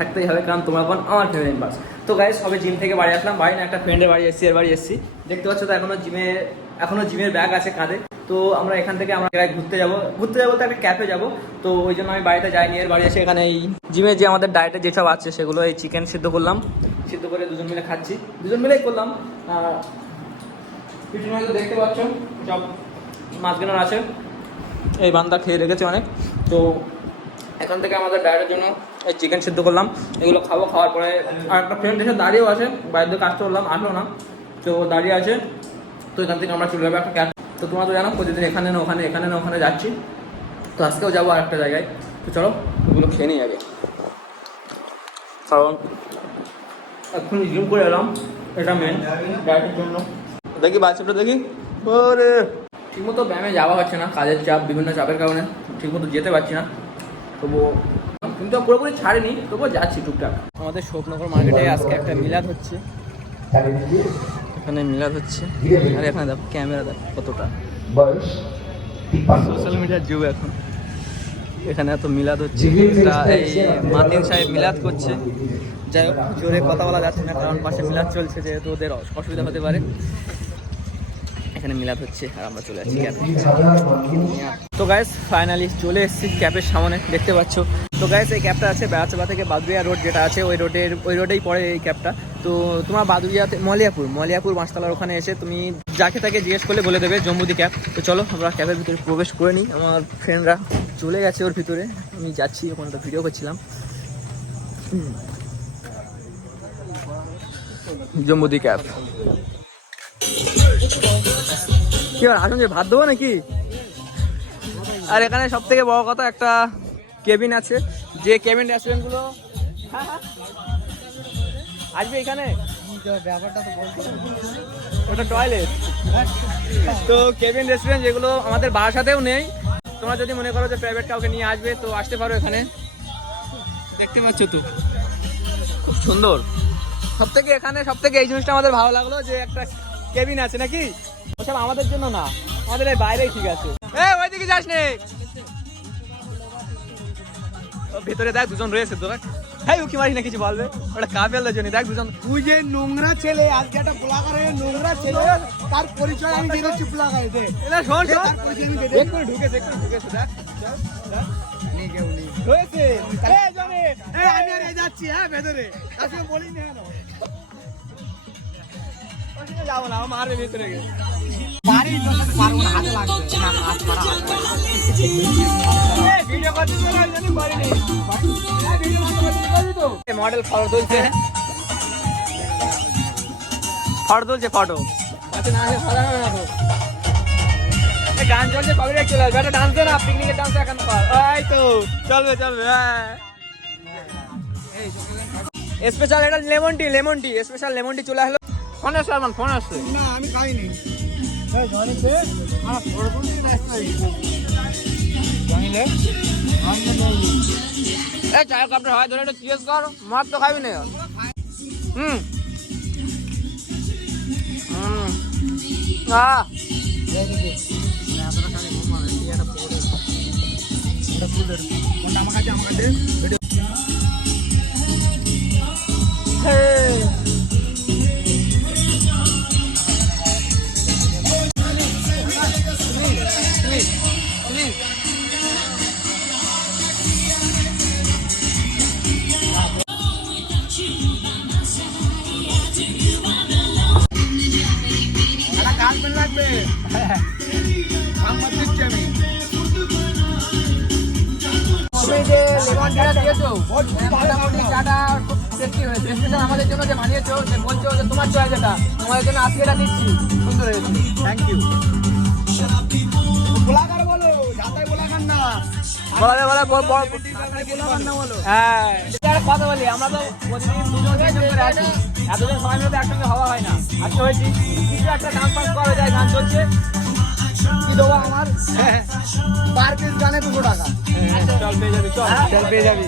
থাকতেই হবে, কারণ তোমার এখন আমার ফ্যামিলি মেম্বার। তো গাইস সবে জিম থেকে বাড়ি আসলাম, বাড়ি না একটা ফ্রেন্ডের বাড়ি এসেছি, এর বাড়ি এসেছি। দেখতে পাচ্ছ তো এখনো জিমের ব্যাগ আছে কাঁধে। তো আমরা এখান থেকে আমরা ঘুরতে যাবো বলতে একটা ক্যাফে যাবো। তো ওই জন্য আমি বাড়িতে যাইনি, এর বাড়ি এসে এখানে এই জিমে যে আমাদের ডায়েটে যেসব আছে সেগুলো, এই চিকেন সিদ্ধ করলাম, সিদ্ধ করে দুজন মিলে খাচ্ছি, দুজন মিলেই করলাম। পিছনে হয়তো দেখতে পাচ্ছ সব মাছগুলো আছে, এই বান্দা খেয়ে রেখেছে অনেক। তো এখান থেকে আমাদের ডায়েটের জন্য এই চিকেন সিদ্ধ করলাম, এগুলো খাবো। খাওয়ার পরে আর একটা ফ্রেন্ড এসে দাঁড়িয়েও আছে, বাইরে দিয়ে কাজ করলাম, আসলো না, তো দাঁড়িয়ে আছে। তো এখান থেকে আমরা চলে যাবো একটা ক্যাফে। তো তোমরা তো জানো প্রতিদিন এখানে না ওখানে, এখানে না ওখানে যাচ্ছি। তো আজকেও যাবো আর একটা জায়গায়। তো চলো ওগুলো খেয়ে নিই আগে, কারণ এখন জিম করে এলাম, এটা মেন ডায়েটের জন্য। দেখি বাচ্চাটা দেখি, ওরে ঠিকমতো ব্যায়ামে যাওয়া হচ্ছে না, কাজের চাপ, বিভিন্ন চাপের কারণে ঠিকমতো যেতে পারছি না। তবুও কিন্তু পুরোপুরি ছাড়িনি, তবুও যাচ্ছি টুকটাক। আমাদের শোকনগর মার্কেটে আজকে একটা মিলাদ হচ্ছে, এখানে মিলাদ হচ্ছে। আর এখানে দেখো ক্যামেরা দেখো কতটা, সোশ্যাল মিডিয়ার যুগ এখন। এখানে এত মিলাদ হচ্ছে, এই মাতিন সাহেব মিলাদ করছে। যাই হোক, জোরে কথা বলা যাচ্ছে না, কারণ পাশে মিলাদ চলছে, যেহেতু ওদের অসুবিধা হতে পারে। এখানে মিলাদ হচ্ছে আর আমরা চলে যাচ্ছি ক্যাফে। তো গাইস ফাইনালি চলে এসেছি ক্যাফের সামনে, দেখতে পাচ্ছ। তো গাইস এই ক্যাবটা আছে বেড়াচাপা থেকে বাদুরিয়া রোড যেটা আছে, ওই রোডেই পড়ে এই ক্যাবটা। তো তোমার বাদুরিয়াতে মলিয়াপুর মাছতলার ওখানে এসে তুমি যাকে তাকে জিজ্ঞেস করলে বলে দেবে জম্বুদি ক্যাব। তো চলো আমরা ক্যাবের ভিতরে প্রবেশ করে নিই। আমার ফ্রেন্ডরা চলে গেছে ওর ভিতরে, আমি যাচ্ছি, ওখানটা ভিডিও করছিলাম। জম্বুদি ক্যাব। কি আসুন যে ভাত দেবো নাকি? আর এখানে সব থেকে বড় কথা, একটা কেবিন আছে, যে কেবিন রেস্টুরেন্টগুলো আসবে এখানে, ওটা টয়লেট। তো কেবিন রেস্টুরেন্ট যেগুলো আমাদের বাসাতেও নেই, তোমরা যদি মনে করো যে প্রাইভেট কাউকে নিয়ে আসবে তো আসতে পারো এখানে। দেখতে পাচ্ছ তো খুব সুন্দর। এখানে সব থেকে এই জিনিসটা আমাদের ভালো লাগলো যে একটা কেবিন আছে, নাকি? ওসব আমাদের জন্য না, আমাদের এই বাইরেই ঠিক আছে। ওইদিকে যাস নে, ভেতরে দেখ দুজন রয়েছে তো। হ্যাঁ উকি মারিস না, কিছু বলবে, ওটা কাবেলের জন্য। দেখ দুজন, তুই যে নোংরা ছেলে, আজকে একটা ব্লগারে নোংরা ছেলে, তার পরিচয় আমি দিয়ে দিচ্ছি ব্লগারে। দে এটা শোন একটু ঢুকেছে দেখ হয়েছে। আমি আর যাচ্ছি, হ্যাঁ ভেতরে আজকে বলি না কেন যাবো না, মারবে ভেতরে গিয়ে। মডেল ফটো তুলছে, ফটো গান চলছে, কপিরাইট চলে আসবে। একটা ডান্স দে না, পিকনিকের ডান্স এখন এই তো চলবে। স্পেশাল এটা lemon tea special lemon tea চলে আসলো। ফোন আসছে আরমান, ফোন আসছে। না আমি খাইনি। চায়ের কাপটা হয় ধরে, একটা চিয়েস কর, মার তো খাবি না। তুমি যে লেমন টিটা দিয়েছো মোটামুটি চাটা খুব টেস্টি হয়েছে। স্পেশাল আমাদের জন্য যে বানিয়েছো, যে বলছো যে তোমার চয়েস, এটা তোমাদের জন্য আজকে এটা দিচ্ছি, সুন্দর হয়েছে, থ্যাংক ইউ। ব্লগার বলো, যাতাই ব্লগার না। হ্যাঁ কথা বলি, আমরা তো প্রতিদিন দুজন করে আছি, এতজন সবাই মিলে একসঙ্গে হওয়া হয় না। আজকে হয়েছি, কিছু একটা ডান্স ফান্স করা যায়, গান চলছে, কি দেবো আমার পার পিস গানে 200 টাকা। চল পেয়ে যাবি, চল পেয়ে যাবি।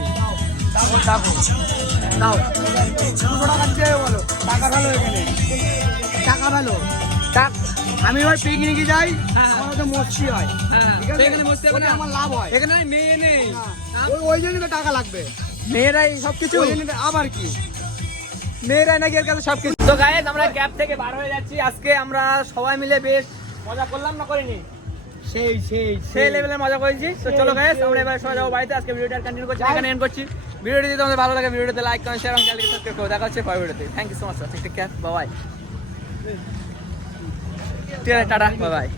দাও 200 টাকা চেয়ে বলো, টাকা ভালো এখানে, টাকা ভালো। আমি ওই পিকনিকে যাই, হ্যাঁ। আমার ওতে মস্তি হয়, হ্যাঁ ঠিক আছে? এখানে মস্তি হবে ওতে না, আমার লাভ হয়। এখানে মেয়ে নেই, ওই জন্য তো টাকা লাগবে, মেয়েরাই সবকিছু, ওই জন্য আবার কি মেয়েরাই নাকি এর কাছে সবকিছু। তো গাইস আমরা ক্যাব থেকে বার হয়ে যাচ্ছি, আজকে আমরা সবাই মিলে বেশ মজা করলাম না করিনি? সেই সেই সেই লেভেলের মজা করেছি। তো চলো গাইস আমরা এবার সবাই যাবো বাড়িতে, আজকে ভিডিওটা কন্টিনিউ করছি, এখানে এন্ড করছি। ভিডিওটি যদি তোমাদের ভালো লাগে ভিডিওতে লাইক কমেন্ট শেয়ার এবং চ্যানেলকে সাবস্ক্রাইব করো। দেখা হচ্ছে পরের ভিডিওতে। Thank you so much, take care, bye bye, tata, bye by.